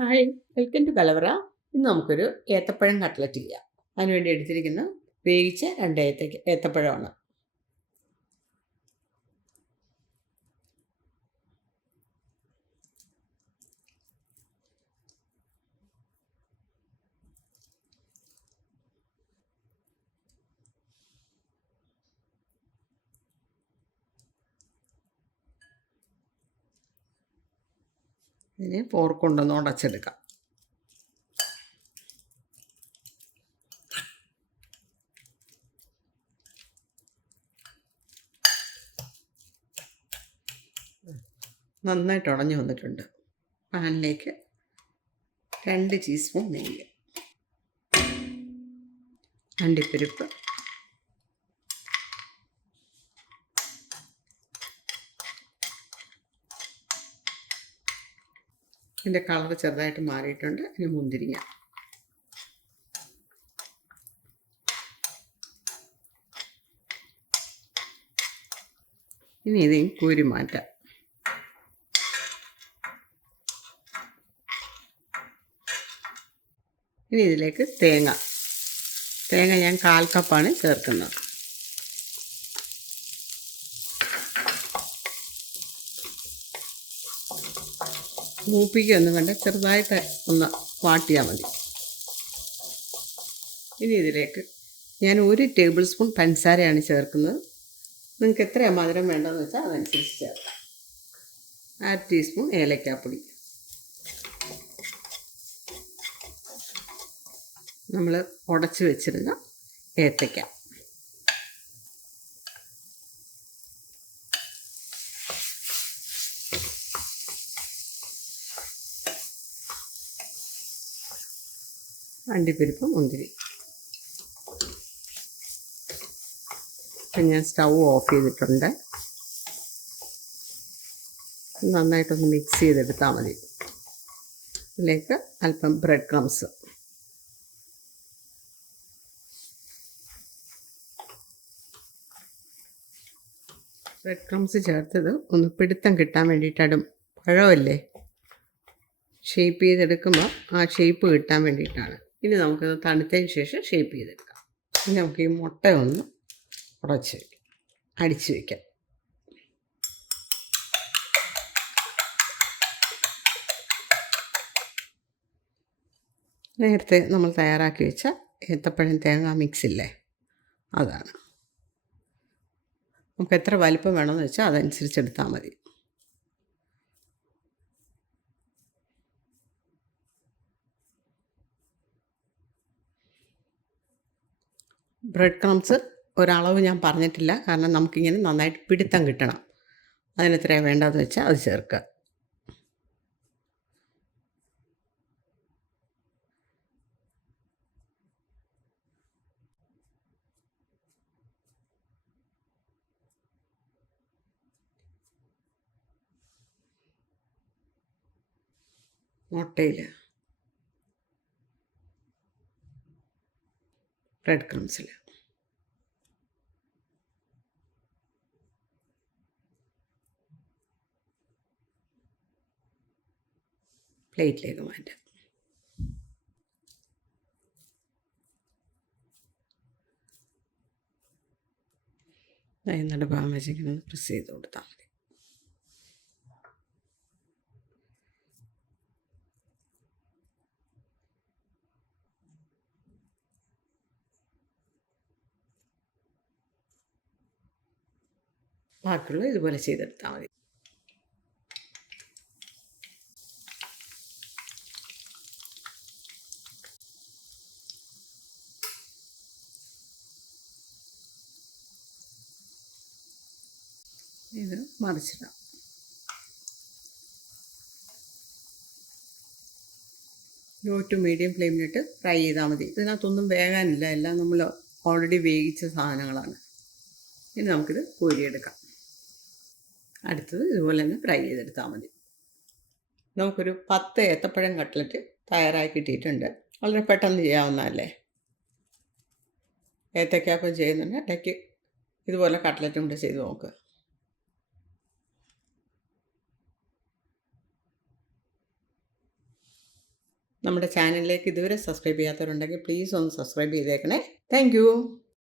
Hi, welcome to കലവറ. ഇന്ന് നമുക്കൊരു ഏത്തപ്പഴം കട്ട്ലറ്റ് ചെയ്യാം. അതിനുവേണ്ടി എടുത്തിരിക്കുന്ന വേവിച്ച 2 ഏത്തപ്പഴമാണ്. ഇതിനെ ഫോർക്ക് കൊണ്ടൊന്ന് ഉടച്ചെടുക്കാം. നന്നായിട്ട് ഉടഞ്ഞു വന്നിട്ടുണ്ട്. പാനിലേക്ക് 2 ടീസ്പൂൺ നെയ്യ്, അണ്ടിപ്പരിപ്പ്, ഇതിൻ്റെ കളർ ചെറുതായിട്ട് മാറിയിട്ടുണ്ട്. ഇനി മുന്തിരിങ്ങ, ഇനി ഇത് കോരി മാറ്റാം. ഇനി ഇതിലേക്ക് തേങ്ങ ഞാൻ 1/4 കപ്പാണ് ചേർക്കുന്നത്. മൂപ്പിക്കൊന്നും വേണ്ട, ചെറുതായിട്ട് ഒന്ന് വാട്ടിയാൽ മതി. ഇനി ഇതിലേക്ക് ഞാൻ 1 ടേബിൾ സ്പൂൺ പഞ്ചസാരയാണ് ചേർക്കുന്നത്. നിങ്ങൾക്ക് എത്രയാണ് മധുരം വേണ്ടതെന്ന് വെച്ചാൽ അതനുസരിച്ച് ചേർക്കാം. 1/2 ടീസ്പൂൺ ഏലക്കാപ്പൊടി, നമ്മൾ ഉടച്ച് വെച്ചിരുന്ന ഏത്തയ്ക്ക, അണ്ടിപ്പരിപ്പ്, മുന്തിരി. ഇപ്പം ഞാൻ സ്റ്റൗ ഓഫ് ചെയ്തിട്ടുണ്ട്. നന്നായിട്ടൊന്ന് മിക്സ് ചെയ്തെടുത്താൽ മതി. ഇതിലേക്ക് അല്പം ബ്രെഡ് ക്രംസ്, ചേർത്തത് ഒന്ന് പിടുത്തം കിട്ടാൻ വേണ്ടിയിട്ടാണ്. പഴമല്ലേ, ഷേപ്പ് ചെയ്തെടുക്കുമ്പോൾ ആ ഷേപ്പ് കിട്ടാൻ വേണ്ടിയിട്ടാണ്. ഇനി നമുക്കത് തണുത്തതിന് ശേഷം ഷേപ്പ് ചെയ്തെടുക്കാം. ഇനി നമുക്ക് ഈ മുട്ട ഒന്ന് അടിച്ച് വയ്ക്കാം. നേരത്തെ നമ്മൾ തയ്യാറാക്കി വെച്ച ഏത്തപ്പഴം തേങ്ങ മിക്സില്ലേ, അതാണ്. നമുക്ക് എത്ര വലിപ്പം വേണമെന്ന് വെച്ചാൽ അതനുസരിച്ച് എടുത്താൽ മതി. ബ്രെഡ് ക്രംസ് ഒരളവ് ഞാൻ പറഞ്ഞിട്ടില്ല, കാരണം നമുക്കിങ്ങനെ നന്നായിട്ട് പിടുത്തം കിട്ടണം. അതിനെത്രയാണ് വേണ്ടതെന്ന് വെച്ചാൽ അത് ചേർക്കുക. മുട്ടയിൽ ബ്രെഡ് ക്രംസിൽ പ്ലേറ്റിലേക്ക് മാറ്റാം. എന്നിട്ട് ഭാഗം വെച്ചിരിക്കുന്നത് പ്രസ് ചെയ്ത് കൊടുത്താൽ മതി. ബാക്കിയുള്ള ഇതുപോലെ ചെയ്തെടുത്താൽ മതി. ഇത് മറിച്ചിടാം. ലോ ടു മീഡിയം ഫ്ലെയിമിലിട്ട് ഫ്രൈ ചെയ്താൽ മതി. ഇതിനകത്തൊന്നും വേകാനില്ല, എല്ലാം നമ്മൾ ഓൾറെഡി വേവിച്ച സാധനങ്ങളാണ്. ഇനി നമുക്കിത് കോരിയെടുക്കാം. അടുത്തത് ഇതുപോലെ തന്നെ ഫ്രൈ ചെയ്തെടുത്താൽ മതി. നമുക്കൊരു 10 ഏത്തപ്പഴം കട്ട്ലറ്റ് തയ്യാറായി കിട്ടിയിട്ടുണ്ട്. വളരെ പെട്ടെന്ന് ചെയ്യാവുന്നതല്ലേ. ഏത്തയ്ക്കാപ്പം ചെയ്യുന്നുണ്ട്, ഇടയ്ക്ക് ഇതുപോലെ കട്ട്ലറ്റും കൂടെ ചെയ്ത് നോക്കുക. നമ്മുടെ ചാനലിലേക്ക് ഇതുവരെ സബ്സ്ക്രൈബ് ചെയ്യാത്തവരുണ്ടെങ്കിൽ പ്ലീസ് ഒന്ന് സബ്സ്ക്രൈബ് ചെയ്തേക്കണേ. താങ്ക്